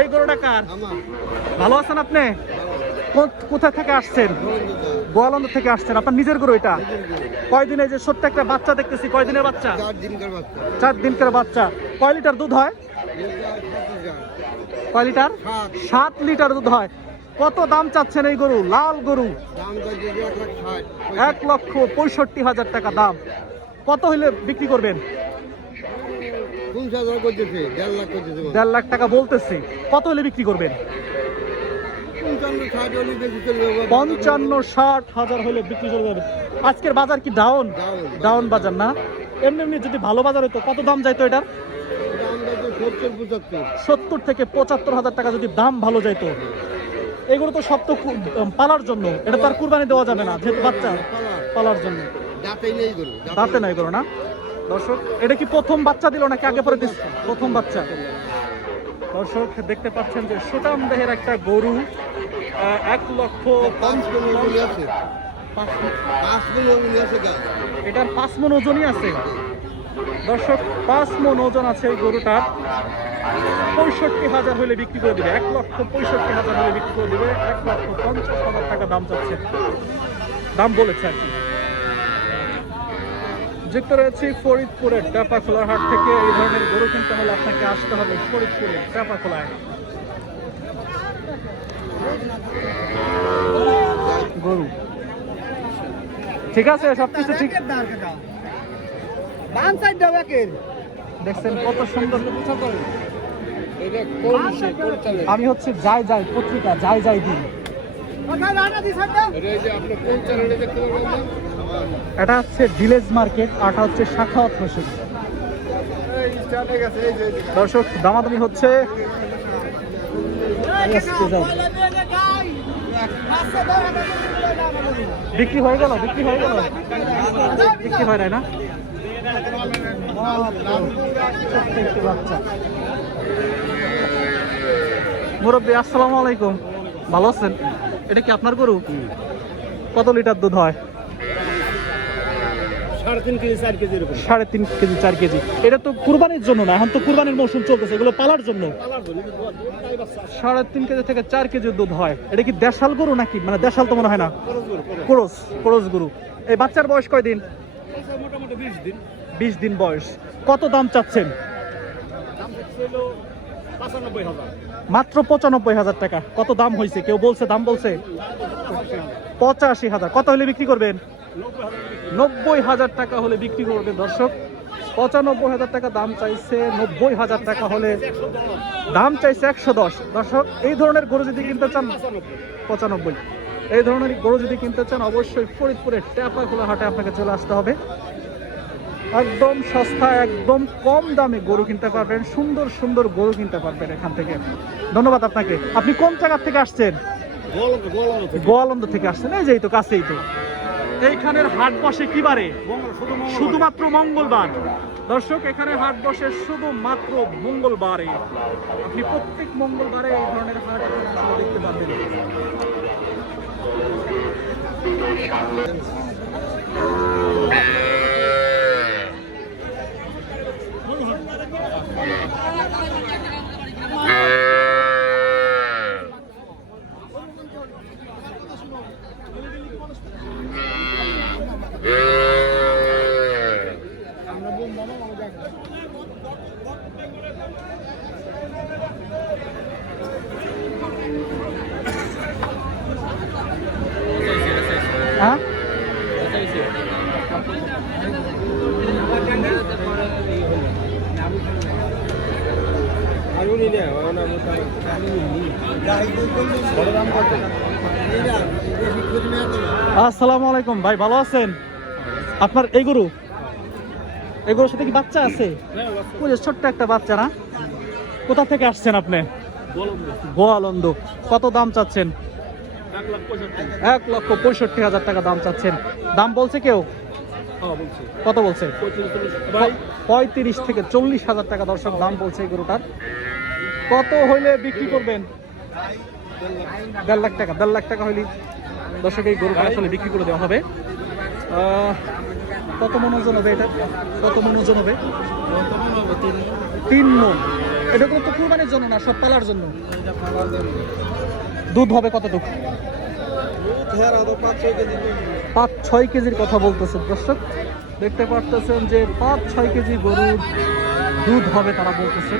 এই গরুটা কার? ভালো আছেন আপনি? কোথা থেকে আসছেন? গোয়ালন্দ থেকে আসছেন। আপনার নিজের গরু এটা? কয়দিন? এই যে ছোট্ট একটা বাচ্চা দেখতেছি, কয়দিনের বাচ্চা? 4 দিনকার বাচ্চা। কয় লিটার দুধ হয়? কয় লিটার? 7 লিটার দুধ হয়। কত দাম চাচ্ছেন এই গরু? লাল গরু 1,65,000 টাকা দাম। কত হইলে বিক্রি করবেন? 1.5 লাখ টাকা বলতেছে। কত হলে বিক্রি করবেন? 55-60 হাজার হলে বিক্রি করে যাবে। আজকের বাজার কি ডাউন? ডাউন বাজার না? এমনি যদি ভালো বাজার হতো কত দাম যাইতো এটার? 70 থেকে 75 হাজার টাকা যদি দাম ভালো যাইতো। এগুলো তো সব তো পালার জন্য, এটা তো আর কুরবানি দেওয়া যাবে না, যেহেতু বাচ্চা পালার জন্য। দাঁতে নাই গরু না দর্শক? এটা কি প্রথম বাচ্চা দিল নাকি আগে পরে দিচ্ছে? প্রথম বাচ্চা। দর্শক দেখতে পাচ্ছেন যে সুটাম দেহের একটা গরু, 1,50,000। এটার 5 মণ ওজনই আছে দর্শক, 5 মণ ওজন আছে এই গরুটার। 65,000 হলে বিক্রি করে দিবে। 1,65,000 হলে বিক্রি করে দিবে। 1,50,000 টাকা দাম চাচ্ছে, দাম বলেছে আর কি। যুক্ত রয়েছে ফরিদপুরের টেপাখোলার হাট থেকে। এই ধরনের গরু কিনতে হলে আপনাকে আসতে হবে ফরিদপুরের টেপাখোলায়। গরু ঠিক আছে, সবকিছু ঠিক। দেখছেন কত সুন্দর। আমি হচ্ছে যাই পত্রিকা যাই দিন। এটা হচ্ছে ভিলেজ মার্কেট, আটা হচ্ছে শাখাওয়াত হোসেন। দর্শক দামাদামি হচ্ছে। বিক্রি হয়ে গেল? বিক্রি হয় নাই না? বাচ্চা মুরব্বী, আসসালামু আলাইকুম। ভালো আছেন? এটা কি আপনার গরু? কত লিটার দুধ হয়? 3.5 কেজি 4 কেজি। 3.5 KG 4 KG. এটা তো কুরবানির জন্য না, এখন তো কুরবানির মৌসুম চলতেছে, এগুলো পালার জন্য। 3.5 কেজি থেকে 4 কেজি দুধ হয়। এটা কি দেশাল গরু নাকি? মানে দেশাল তো মনে হয় না, ক্রস গরু। এই বাচ্চার বয়স কয়দিন? মোটামুটি 20 দিন বয়স। কত দাম চাচ্ছেন? মাত্র 95,000 টাকা। কত দাম হয়েছে? কেউ বলছে দাম বলছে? 85,000। কত হলে বিক্রি করবেন? 90,000 টাকা হলে বিক্রি করবে দর্শক। 95,000 টাকা দাম চাইছে। 90,000 টাকা হলে দাম চাইছে 110। দর্শক এই ধরনের গরু যদি কিনতে চান, 95। এই ধরনের গরু যদি কিনতে চান অবশ্যই ফরিদপুরের টেপাখোলা হাটে আপনাকে চলে আসতে হবে। একদম সস্তা, একদম কম দামে গরু কিনতে পারবেন, সুন্দর সুন্দর গরু কিনতে পারবেন এখান থেকে। ধন্যবাদ আপনাকে। আপনি কোন জায়গা থেকে আসছেন? গোয়ালন্দ থেকে আসছেন। এই যেই তো কাছেই তো। এইখানের হাট বসে কি বারে? শুধুমাত্র মঙ্গলবার। দর্শক এখানে হাট বসে শুধুমাত্র মঙ্গলবারে। আপনি প্রত্যেক মঙ্গলবারে এই ধরনের হাট দেখতে পাবেন। হ্যাঁ আসসালামু আলাইকুম ভাই, ভালো আছেন? আপনার এই গরুর সাথে কি বাচ্চা আছে? ছোট্ট একটা বাচ্চা না? কোথা থেকে আসছেন আপনি? গোয়ালন্দ। কত দাম চাচ্ছেন? 1,65,000 টাকা দাম চাচ্ছেন। দাম বলছে কেউ? কত বলছে? 35 থেকে 40,000 টাকা দর্শক দাম বলছে এই গরুটার। কত হইলে বিক্রি করবেন? 1.5 লাখ টাকা। 1.5 লাখ টাকা হইলে দর্শক এই গরুটা আসলে বিক্রি করে দেওয়া হবে। কত মন ওজন হবে এটা? কত মন ওজন হবে? 3 মন। এটা কিন্তু কুরবানির জন্য না, সব পালার জন্য। দুধ হবে কতটুকু? 5-6 কেজির কথা বলতেছে দর্শক, দেখতে পারতেছেন যে 5-6 কেজি গরুর দুধ হবে তারা বলতেছে।